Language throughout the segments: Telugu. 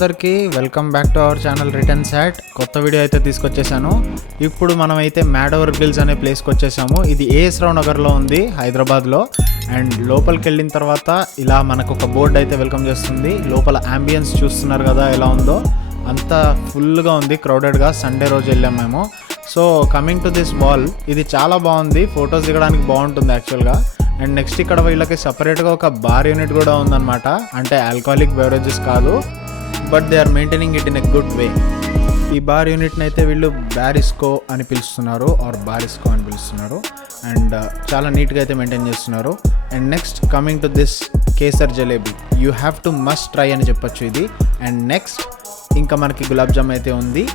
అందరికీ welcome back to our channel Return Sat. కొత్త వీడియో అయితే తీసుకొచ్చేసాను. ఇప్పుడు మనమైతే మ్యాడోవర్ గ్రిల్స్ అనే ప్లేస్కి వచ్చేసాము. ఇది ఏఎస్ రావు నగర్లో ఉంది, హైదరాబాద్లో. అండ్ లోపలికి వెళ్ళిన తర్వాత ఇలా మనకు ఒక బోర్డు అయితే వెల్కమ్ చేస్తుంది. లోపల అంబియన్స్ చూస్తున్నారు కదా ఎలా ఉందో, అంతా ఫుల్గా ఉంది, క్రౌడెడ్గా. సండే రోజు వెళ్ళాము మేము. So coming to this wall, ఇది చాలా బాగుంది, ఫొటోస్ దిగడానికి బాగుంటుంది యాక్చువల్గా. అండ్ నెక్స్ట్ ఇక్కడ వీళ్ళకి సపరేట్గా ఒక బార్ యూనిట్ కూడా ఉందన్నమాట. అంటే ఆల్కహాలిక్ బెవరేజెస్ కాదు, but they are maintaining it in a good way. ఈ బార్ యూనిట్ని అయితే వీళ్ళు బారిస్కో అని పిలుస్తున్నారు, ఆర్ బారిస్కో అని పిలుస్తున్నారు. అండ్ చాలా నీట్గా అయితే మెయింటైన్ చేస్తున్నారు. And next coming to this kesar jalebi, you have to must try అని చెప్పొచ్చు ఇది. అండ్ నెక్స్ట్ ఇంకా మనకి గులాబ్ జామ్ అయితే ఉంది.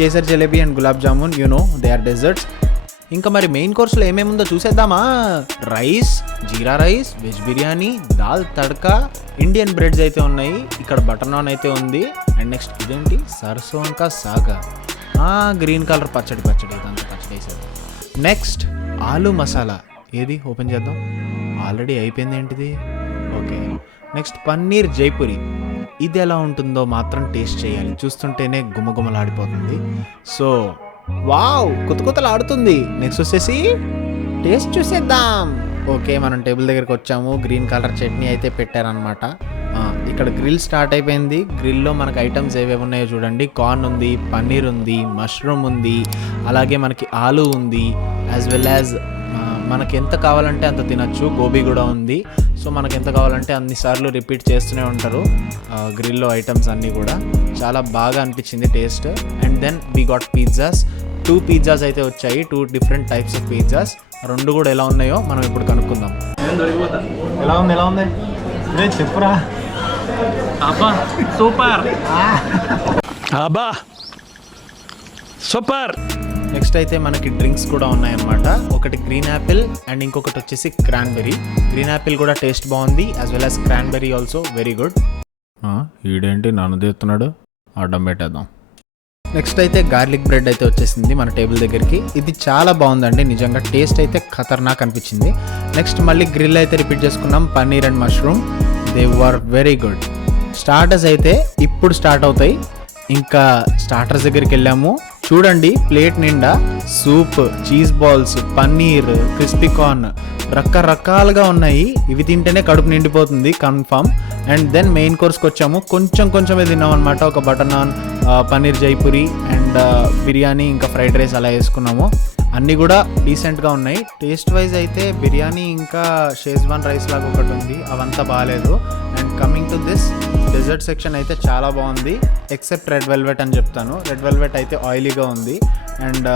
Kesar jalebi and gulab jamun, you know they are desserts. ఇంకా మరి మెయిన్ కోర్స్లో ఏమేముందో చూసేద్దామా? Rice, jeera rice, veg biryani, dal tadka, Indian breads అయితే ఉన్నాయి. ఇక్కడ బటర్ నాన్ అయితే ఉంది. అండ్ నెక్స్ట్ ఇదేంటి, సర్సోన్ కా సాగా, గ్రీన్ కలర్ పచ్చడి ఇదంతా పచ్చడి వేసారు. నెక్స్ట్ ఆలు మసాలా, ఏది ఓపెన్ చేద్దాం, ఆల్రెడీ అయిపోయింది ఏంటిది. Okay, next paneer Jaipuri. ఇది ఎలా ఉంటుందో మాత్రం టేస్ట్ చేయాలి, చూస్తుంటేనే గుమగుమలాడిపోతుంది. సో వావ్, కొత్తలు ఆడుతుంది. నెక్స్ట్ వచ్చేసి టేస్ట్ చూసేద్దాం. ఓకే, మనం టేబుల్ దగ్గరికి వచ్చాము. గ్రీన్ కలర్ చట్నీ అయితే పెట్టారనమాట. ఇక్కడ గ్రిల్ స్టార్ట్ అయిపోయింది. గ్రిల్లో మనకి ఐటమ్స్ ఏవేవి ఉన్నాయో చూడండి. కార్న్ ఉంది, పన్నీర్ ఉంది, మష్రూమ్ ఉంది, అలాగే మనకి ఆలు ఉంది, యాజ్ వెల్ యాజ్ మనకి ఎంత కావాలంటే అంత తినచ్చు. గోబీ కూడా ఉంది. సో మనకి ఎంత కావాలంటే అన్నిసార్లు రిపీట్ చేస్తూనే ఉంటారు గ్రిల్లో ఐటమ్స్ అన్నీ కూడా. చాలా బాగా అనిపించింది taste. And then we got pizzas. 2 pizzas అయితే వచ్చాయి, 2 డిఫరెంట్ టైప్స్ ఆఫ్ పిజ్జాస్. 2 కూడా ఎలా ఉన్నాయో మనం ఇప్పుడు కనుక్కుందాం. ఎలా ఉంది చెప్పురా. అబ్బా సూపర్, అబ్బా సూపర్. నెక్స్ట్ అయితే మనకి డ్రింక్స్ కూడా ఉన్నాయన్నమాట. ఒకటి గ్రీన్ యాపిల్ అండ్ ఇంకొకటి వచ్చేసి క్రాన్బెరీ. గ్రీన్ యాపిల్ కూడా టేస్ట్ బాగుంది, as well as cranberry also very good. ఈడేంటి నన్ను తీస్తున్నాడు, అడ్డం పెట్టేద్దాం. నెక్స్ట్ అయితే గార్లిక్ బ్రెడ్ అయితే వచ్చేసింది మన టేబుల్ దగ్గరికి. ఇది చాలా బాగుందండి, నిజంగా టేస్ట్ అయితే ఖతర్నాక్ అనిపించింది. నెక్స్ట్ మళ్ళీ గ్రిల్ అయితే రిపీట్ చేసుకున్నాం, paneer and mushroom. They were very good. Starters అయితే ఇప్పుడు స్టార్ట్ అవుతాయి. ఇంకా స్టార్టర్స్ దగ్గరికి వెళ్ళాము. చూడండి, ప్లేట్ నిండా soup, cheese balls, paneer, crispy corn, రకరకాలుగా ఉన్నాయి. ఇవి తింటేనే కడుపు నిండిపోతుంది కన్ఫామ్. అండ్ దెన్ మెయిన్ కోర్స్కి వచ్చాము. కొంచెమే తిన్నాం అనమాట. ఒక butter non, paneer Jaipuri and biryani, ఇంకా ఫ్రైడ్ రైస్ అలా వేసుకున్నాము. అన్నీ కూడా డీసెంట్గా ఉన్నాయి. టేస్ట్ వైజ్ అయితే బిర్యానీ ఇంకా షేజ్వాన్ రైస్ లాగా ఒకటి ఉంది, అవంతా బాగాలేదు. And coming to this dessert section అయితే చాలా బాగుంది, ఎక్సెప్ట్ రెడ్ వెల్వెట్ అని చెప్తాను. రెడ్ వెల్వెట్ అయితే ఆయిలీగా ఉంది. అండ్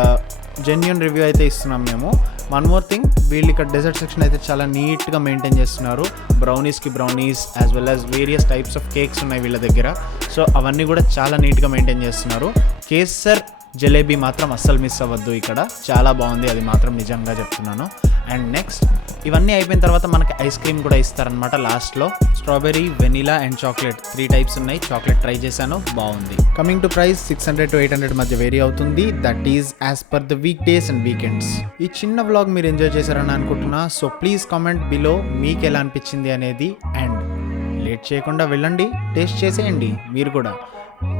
జెన్యూన్ రివ్యూ అయితే ఇస్తున్నాం మేము. వన్ మోర్ థింగ్, వీళ్ళు ఇక్కడ డెజర్ట్ సెక్షన్ అయితే చాలా నీట్గా మెయింటైన్ చేస్తున్నారు. బ్రౌనీస్కి brownies, as well as various types of cakes ఉన్నాయి వీళ్ళ దగ్గర. సో అవన్నీ కూడా చాలా నీట్గా మెయింటైన్ చేస్తున్నారు. కేసర్ జలేబీ మాత్రం అస్సలు మిస్ అవ్వద్దు, ఇక్కడ చాలా బాగుంది, అది మాత్రం నిజంగా చెప్తున్నాను. అండ్ నెక్స్ట్ ఇవన్నీ అయిపోయిన తర్వాత మనకి ఐస్ క్రీమ్ కూడా ఇస్తారనమాట లాస్ట్లో. Strawberry, vanilla and chocolate 3 types ఉన్నాయి. చాక్లెట్ ట్రై చేశాను, బాగుంది. కమింగ్ టు ప్రైస్ 600 to 800 మధ్య వేరీ అవుతుంది. That is as per the week days and weekends. ఈ చిన్న వ్లాగ్ మీరు ఎంజాయ్ చేశారని అనుకుంటున్నా. సో ప్లీజ్ కామెంట్ బిలో మీకు ఎలా అనిపించింది అనేది. అండ్ లేట్ చేయకుండా వెళ్ళండి, టేస్ట్ చేసేయండి మీరు కూడా.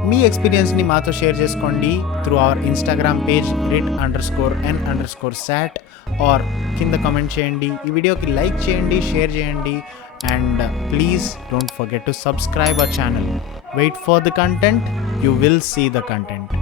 మీ ఎక్స్పీరియన్స్ని మాతో షేర్ చేసుకోండి through our Instagram page rit_n_sat, or కింద కామెంట్ చేయండి. ఈ వీడియోకి లైక్ చేయండి, షేర్ చేయండి. And please don't forget to subscribe our channel. Wait for the content, you will see the content.